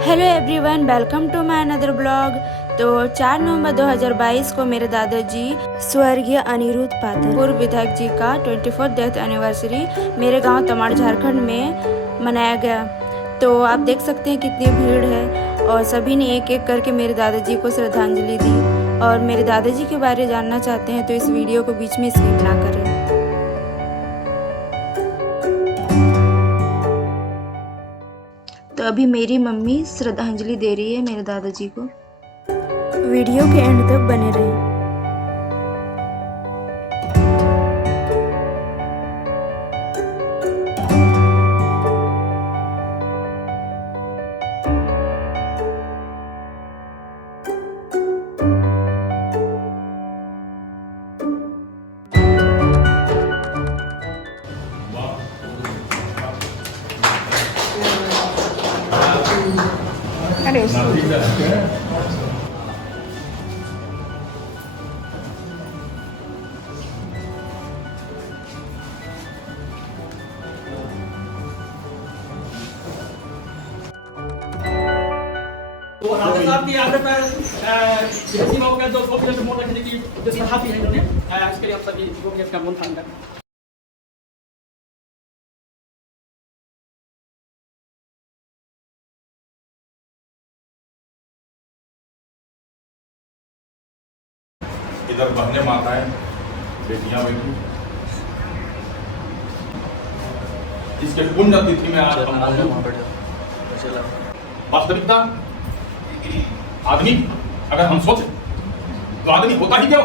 Hello everyone, welcome to my another blog. तो 4 नवंबर 2022 को मेरे दादाजी स्वर्गीय अनिरुद्ध पाठक पूर्व विधायक जी का 24th डेथ एनिवर्सरी मेरे गांव तमाड़ झारखंड में मनाया गया। तो आप देख सकते हैं कितनी भीड़ है और सभी ने एक एक करके मेरे दादाजी को श्रद्धांजलि दी। और मेरे दादाजी के बारे में जानना चाहते हैं तो इस वीडियो को बीच में स्किप ना करें। तो अभी मेरी मम्मी श्रद्धांजलि दे रही है मेरे दादाजी को। वीडियो के एंड तक बने रहें। अरे तो राजा साहब की याद पर सीमा का जो 2 किलोमीटर मोड़ रखने की जो सलाह दी है इन्होंने, इसके लिए आप सभी लोगों के इसका बहुत धन्यवाद। इधर बहने माताएं बेटियां बैठी इसके पुण्य तिथि में आज हम मौजूद। वास्तविकता आदमी अगर हम सोचे तो आदमी होता ही क्यों,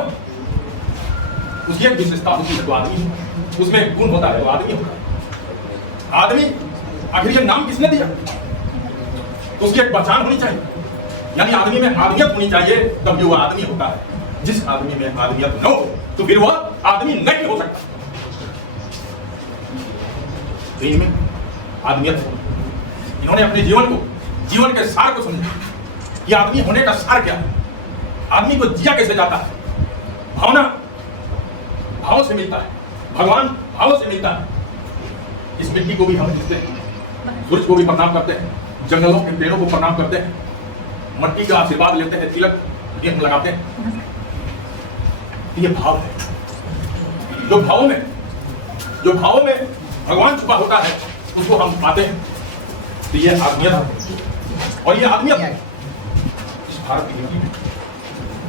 उसकी एक विशेषता होती है तो आदमी, उसमें एक गुण होता है तो आदमी होता है। आदमी आखिर ये नाम किसने दिया, तो उसकी एक पहचान होनी चाहिए, यानी आदमी में आदमियत होनी चाहिए, तब वो आदमी होता है। जिस आदमी में आदमियत न हो तो फिर वह आदमी नहीं हो सकता। इनमें आदमियत हो, इन्होंने अपने जीवन के सार को समझा कि आदमी होने का सार क्या है, आदमी को जिया कैसे जाता है। भावना भाव से मिलता है, भगवान भाव से मिलता है। इस मिट्टी को भी हम पूजते हैं, सूरज को भी प्रणाम करते हैं, जंगलों के पेड़ों को प्रणाम करते हैं, मट्टी का आशीर्वाद लेते हैं, तिलक गेहूं लगाते हैं। ये भाव है, जो भावों में भगवान छुपा होता है उसको हम पाते हैं। तो ये आदमियत है, और ये आदमियत इस भारत की मिट्टी में,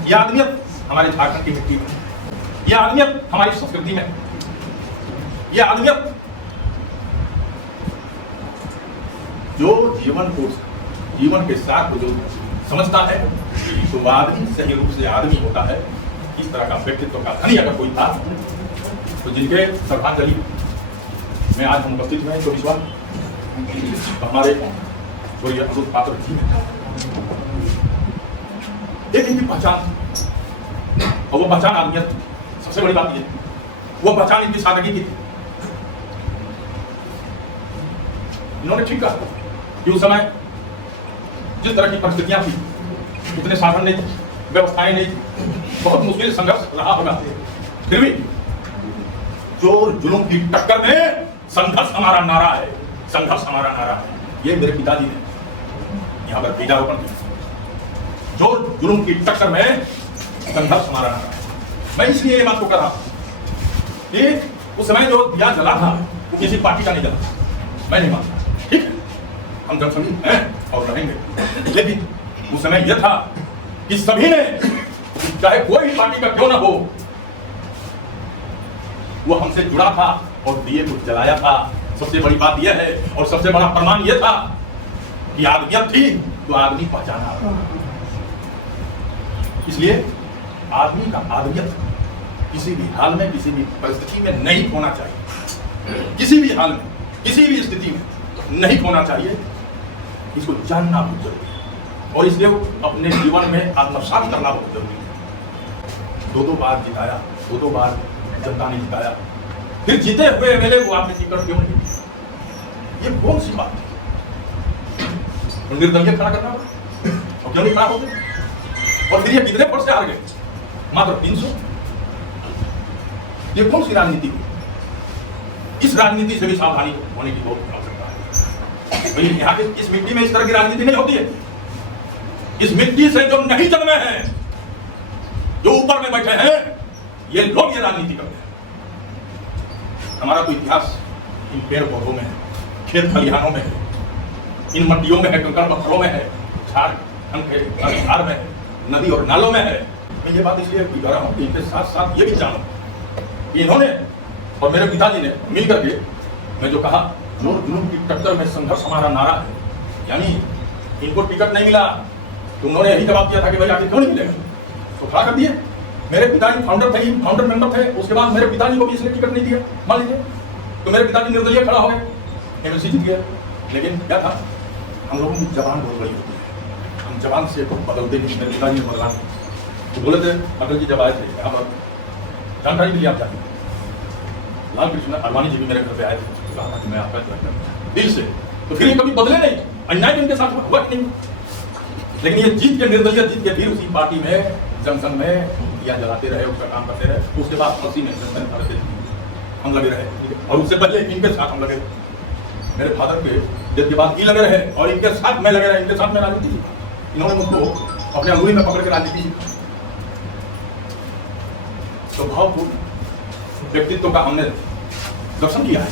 ये आदमियत हमारे झारखंड की मिट्टी में, ये आदमियत हमारी संस्कृति में, ये आदमियत जो जीवन के साथ को जो समझता है तो वह आदमी सही रूप से आदमी होता है। इस तरह का व्यक्तित्व का धनी अगर कोई था तो जिनके श्रद्धांजलि में आज हम उपस्थित हुए तो विश्वास तो हमारे स्वर्गीय अनिरुद्ध पाठक जी एक इनकी पहचान, और वो पहचान आदमियत। सबसे बड़ी बात ये वो पहचान इनकी सादगी की थी। इन्होंने ठीक कहा कि उस समय जिस तरह की परिस्थितियां थी, इतने साधन नहीं थे, व्यवस्थाएं नहीं थी, बहुत मुश्किल संघर्ष रहा होगा, फिर भी जोर जुलूम की टक्कर में संघर्ष हमारा नारा है, संघर्ष हमारा नारा है। ये मेरे पिताजी ने यहाँ पर बीजारोपण किया, जोर जुलूम की टक्कर में संघर्ष हमारा नारा है। मैं इसलिए ये बात को कर रहा कि उस समय जो दिया जला था वो किसी पार्टी का नहीं जला, मैं नहीं मानता। ठीक है, हम जनसंघी हैं और रहेंगे, लेकिन उस समय यह था कि सभी ने, चाहे कोई पार्टी का क्यों ना हो, वो हमसे जुड़ा था और दिए को जलाया था। सबसे बड़ी बात यह है और सबसे बड़ा प्रमाण यह था कि आदमियत थी तो आदमी पहचाना। इसलिए आदमी का आदमियत किसी भी हाल में, किसी भी परिस्थिति में नहीं खोना चाहिए, किसी भी हाल में, किसी भी स्थिति में नहीं खोना चाहिए। इसको जानना बहुत जरूरी है और इसलिए अपने जीवन में आत्मसात करना बहुत जरूरी है। 2 बार जिताया, 2 बार जनता ने जिताया, फिर जीते हुए एमएलए को आपने टिकट क्यों नहीं, ये कौन सी बात है। निर्दलीय खड़ा करना और क्यों नहीं खड़ा होते, और फिर ये कितने वोट से हार गए, मात्र 300। ये कौन सी राजनीति हुई। इस राजनीति से भी सावधानी होने की बहुत आवश्यकता है। भाई यहाँ की इस मिट्टी में इस तरह की राजनीति नहीं होती है। इस मिट्टी से जो नहीं जन्मे हैं, जो ऊपर में बैठे हैं, ये लोग ये राजनीति करते हैं। हमारा तो इतिहास इन पेड़ पौधों में है, खेत खलिहानों में है, इन मंडियों में है, कंकड़ पत्थरों में है, झारखंड के धार में है, नदी और नालों में है। मैं ये बात इसलिए कह रहा हूँ कि इनके साथ साथ ये भी जानो कि इन्होंने और मेरे पिताजी ने मिल करके, मैं जो कहा नूर जुलूम की टक्कर में संघर्ष हमारा नारा है, यानी इनको टिकट नहीं मिला तो उन्होंने यही जवाब दिया था कि भाई आखिर क्यों नहीं मिलेगा, तो खड़ा कर दिए। मेरे पिताजी फाउंडर मेंबर थे, उसके बाद मेरे पिताजी को भी इसलिए टिकट नहीं दिया, मान लीजिए, तो मेरे पिताजी निर्दलीय खड़ा हो गए, एमएलसी जीत गया। लेकिन क्या था, हम लोगों की जबान बहुत बड़ी होती है, हम जबान से बदलते नहीं। मेरे पिताजी ने बदला तो बोले थे, अटल जी जब आए थे यहाँ पर जानकारी के लिए आप जाते, लाल कृष्ण अडवाणी जी भी मेरे घर पे आए थे, कहा था कि मैं आपका दिल से, तो फिर ये कभी बदले नहीं, अन्याय भी इनके साथ हुआ कि नहीं। लेकिन ये जीत के, निर्दलीय जीत के, फिर उसी पार्टी में, जनसंघ में दिया जलाते रहे, उसका काम करते रहे। उसके बाद अस्सी में हम लगे रहे, और उससे पहले इनके साथ हम लगे रहे। मेरे फादर के डेथ के बाद ये लगे रहे, और इनके साथ मैं लगे रहे, इनके साथ मैं राजनीति की। इन्होंने मुझको अपने अंगुली में पकड़ के राजनीति की। तो भावपूर्ण व्यक्तित्व का हमने दर्शन किया है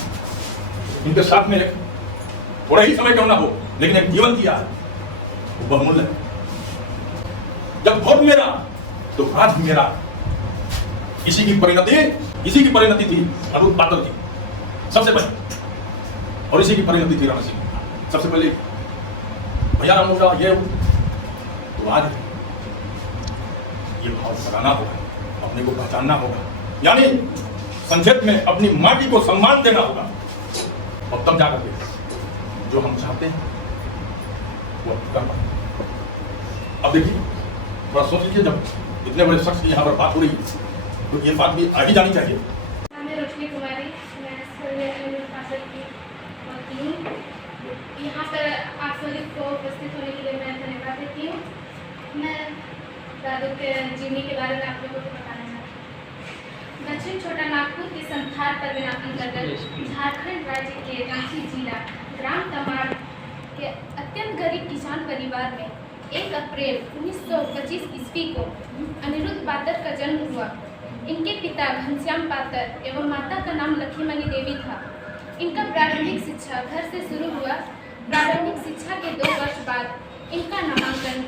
इनके साथ में। थोड़ा ही समय क्यों ना हो, लेकिन एक जीवन दिया है, वो बहुमूल्य है। जब वोट मेरा तो राज मेरा। इसी की परिणति थी अरूप पातर की सबसे पहले, और इसी की परिणति थी रण सिंह सबसे पहले। भैया राम होगा ये, तो आज ये भाव बनाना होगा, अपने को पहचानना होगा, यानी संक्षेप में अपनी माटी को सम्मान देना होगा, और तब जाकर के जो हम चाहते हैं वो कर पाएंगे। अब देखिए, थोड़ा सोच लीजिए, जब इतने बड़े शख्स की यहाँ पर बात हो रही है तो ये बात भी आ ही जानी चाहिए। मैं रोशनी कुमारी, मैं यहाँ पर आप सभी को उपस्थित होने के लिए मैं धन्यवाद देती हूँ। मैं दादू के जीवनी के बारे में आप लोगों को बताना चाहती हूँ। दक्षिण छोटा नागपुर के संथाल परगना अंतर्गत झारखंड राज्य के रांची जिला ग्राम तमाड़ के अत्यंत गरीब किसान परिवार में 1 अप्रैल 1925 ईस्वी को अनिरुद्ध पातर का जन्म हुआ। इनके पिता घनश्याम पातर एवं माता का नाम लक्ष्मीमणि देवी था। इनका प्रारंभिक शिक्षा घर से शुरू हुआ। प्रारंभिक शिक्षा के 2 वर्ष बाद इनका नामांकन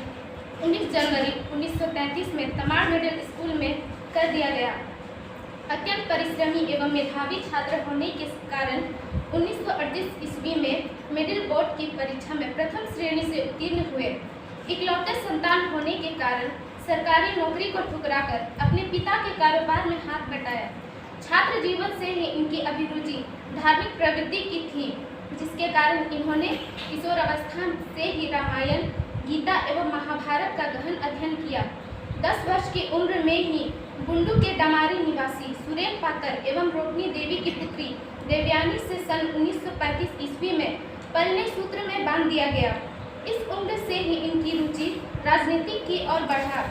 19 जनवरी 1933 में तमाड़ मिडिल स्कूल में कर दिया गया। अत्यंत परिश्रमी एवं मेधावी छात्र होने के कारण 1938 ईस्वी में मिडिल बोर्ड की परीक्षा में प्रथम श्रेणी से उत्तीर्ण हुए। इकलौते संतान होने के कारण सरकारी नौकरी को ठुकराकर अपने पिता के कारोबार में हाथ बटाया। छात्र जीवन से ही इनकी अभिरुचि धार्मिक प्रवृत्ति की थी, जिसके कारण इन्होंने किशोर अवस्था से ही रामायण, गीता एवं महाभारत का गहन अध्ययन किया। 10 वर्ष की उम्र में ही बुंडू के डमारी निवासी सुरेन पातर एवं रोशनी देवी की पुत्री देवयानी से सन 1935 ईस्वी में परिणय सूत्र में बांध दिया गया। इस उम्र से ही इनकी रुचि राजनीति की ओर बढ़ा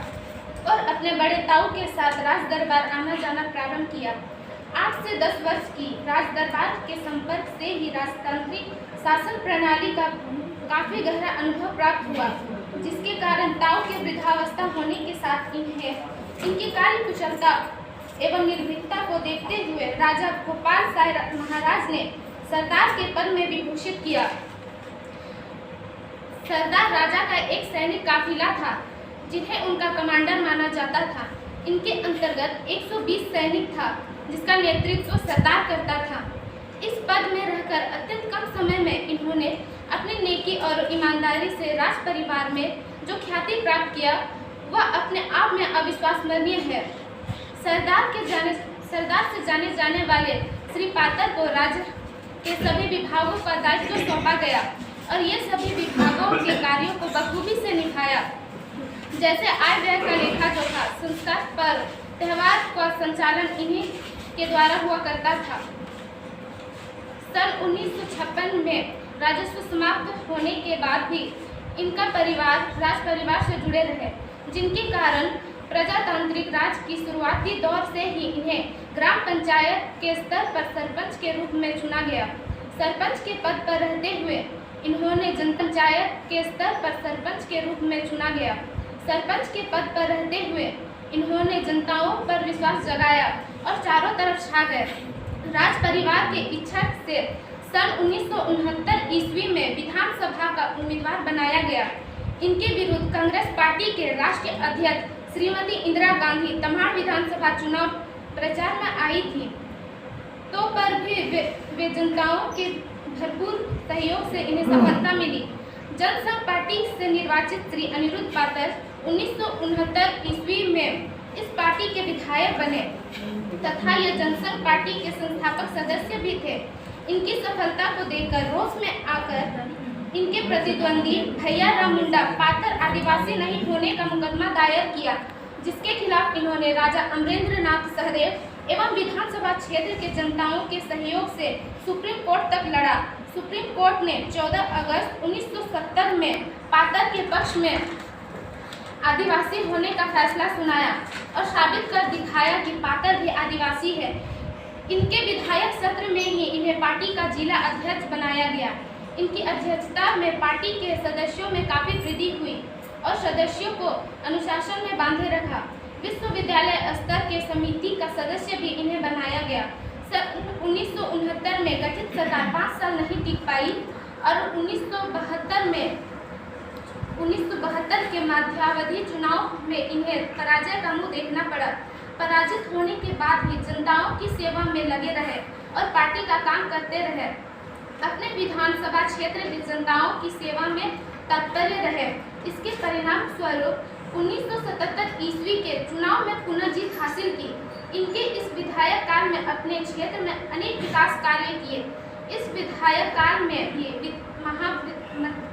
और अपने बड़े ताऊ के साथ राज दरबार आना जाना प्रारंभ किया। 8 से 10 वर्ष की राज दरबार के संपर्क से ही राजतांत्रिक शासन प्रणाली का काफी गहरा अनुभव प्राप्त हुआ, जिसके कारण ताऊ के वृद्धावस्था होने के साथ इन्हें इनकी कार्य कुशलता एवं निर्भीकता को देखते हुए राजा गोपाल साय महाराज ने सरदार के पद में विभूषित किया। सरदार राजा का एक सैनिक काफिला था, जिन्हें उनका कमांडर माना जाता था। इनके अंतर्गत 120 सैनिक था, जिसका नेतृत्व सरदार करता था। इस पद में रहकर अत्यंत कम समय में इन्होंने अपनी नेकी और ईमानदारी से राज परिवार में जो ख्याति प्राप्त किया, वह अपने आप में अविश्वसनीय है। सरदार से जाने जाने वाले श्री पातर को राज्य के सभी विभागों का दायित्व सौंपा गया और ये सभी विभागों के कार्यों को बखूबी से निभाया, जैसे आय व्यय का लेखा जोखा, संस्कार पर त्यौहार का संचालन इन्हीं के द्वारा हुआ करता था। सन 1956 में राजस्व समाप्त होने के बाद भी इनका परिवार राज परिवार से जुड़े रहे, जिनके कारण प्रजातांत्रिक राज की शुरुआती दौर से ही इन्हें ग्राम पंचायत के स्तर पर सरपंच के रूप में चुना गया। सरपंच के पद पर रहते हुए इन्होंने जनता पंचायत के स्तर पर सरपंच के रूप में चुना गया। सरपंच के पद पर रहते हुए इन्होंने जनताओं पर विश्वास जगाया और चारों तरफ छा गए। राज परिवार के इच्छा से सन 1969 ईस्वी में विधानसभा का उम्मीदवार बनाया गया। इनके विरुद्ध कांग्रेस पार्टी के राष्ट्रीय अध्यक्ष श्रीमती इंदिरा गांधी तमाड़ विधानसभा चुनाव प्रचार में आई थी, तो पर भी वे जनताओं के भरपूर सहयोग से इन्हें सफलता मिली। जनसंघ पार्टी से निर्वाचित श्री अनिरुद्ध पातर 1969 ईस्वी में इस पार्टी के विधायक बने तथा यह जनसंघ पार्टी के संस्थापक सदस्य भी थे। इनकी सफलता को देखकर रोष में आकर इनके प्रतिद्वंदी भैया राम मुंडा पातर आदिवासी नहीं होने का मुकदमा दायर किया, जिसके खिलाफ इन्होंने राजा अमरेंद्र नाथ सहदेव एवं विधानसभा क्षेत्र के जनताओं के सहयोग से सुप्रीम कोर्ट तक लड़ा। सुप्रीम कोर्ट ने 14 अगस्त 1970 में पातर के पक्ष में आदिवासी होने का फैसला सुनाया और साबित कर दिखाया कि पातर भी आदिवासी है। इनके विधायक सत्र में ही इन्हें पार्टी का जिला अध्यक्ष बनाया गया। इनकी अध्यक्षता में पार्टी के सदस्यों में काफी वृद्धि हुई और सदस्यों को अनुशासन में बांधे रखा। विश्वविद्यालय स्तर के समिति का सदस्य भी इन्हें बनाया गया। सन 1969 में गठित सरकार 5 साल नहीं टिक पाई और 1972 के मध्यावधि चुनाव में इन्हें पराजय का मुंह देखना पड़ा। पराजित होने के बाद भी जनताओं की सेवा में लगे रहे और पार्टी का काम करते रहे। अपने विधानसभा क्षेत्र की जनताओं की सेवा में तत्पर रहे। इसके परिणाम स्वरूप 1977 ईस्वी के चुनाव में पुनः जीत हासिल की। इनके इस विधायक काल में अपने क्षेत्र में अनेक विकास कार्य किए। इस विधायक काल में भी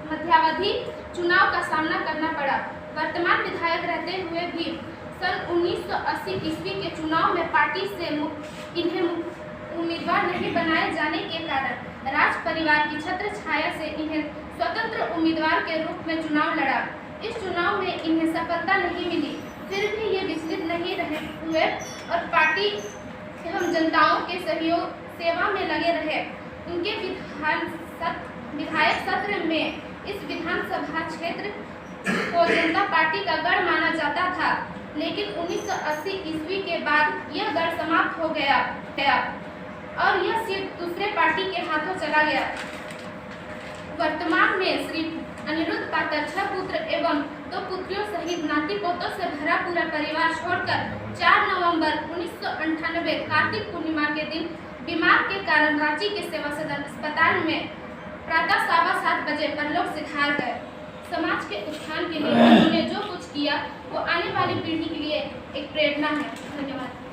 मध्यावधि चुनाव का सामना करना पड़ा। वर्तमान विधायक रहते हुए भी सन 1980 ईस्वी के चुनाव में पार्टी से इन्हें उम्मीदवार नहीं बनाए जाने के कारण राज परिवार की छत्र छाया से इन्हें स्वतंत्र उम्मीदवार के रूप में चुनाव लड़ा। इस चुनाव में इन्हें सफलता नहीं मिली, फिर भी ये विचलित नहीं रहे हुए और पार्टी एवं जनताओं के सहयोग सेवा में लगे रहे। उनके विधायक सत्र में इस विधानसभा क्षेत्र को जनता पार्टी का गढ़ माना जाता था, लेकिन 1980 ईस्वी के बाद यह गढ़ समाप्त हो गया और यह सीट दूसरे पार्टी के हाथों चला गया। वर्तमान में श्री अनिरुद्ध पातर 6 पुत्र एवं 2 पुत्रियों सहित नाती पोतों से भरा पूरा परिवार छोड़कर 4 नवंबर 1998 कार्तिक पूर्णिमा के दिन बीमार के कारण रांची के सेवा सदन अस्पताल में प्रातः 7:15 बजे परलोक सिधार गए। समाज के उत्थान के लिए उन्होंने जो कुछ किया वो आने वाली पीढ़ी के लिए एक प्रेरणा है। धन्यवाद।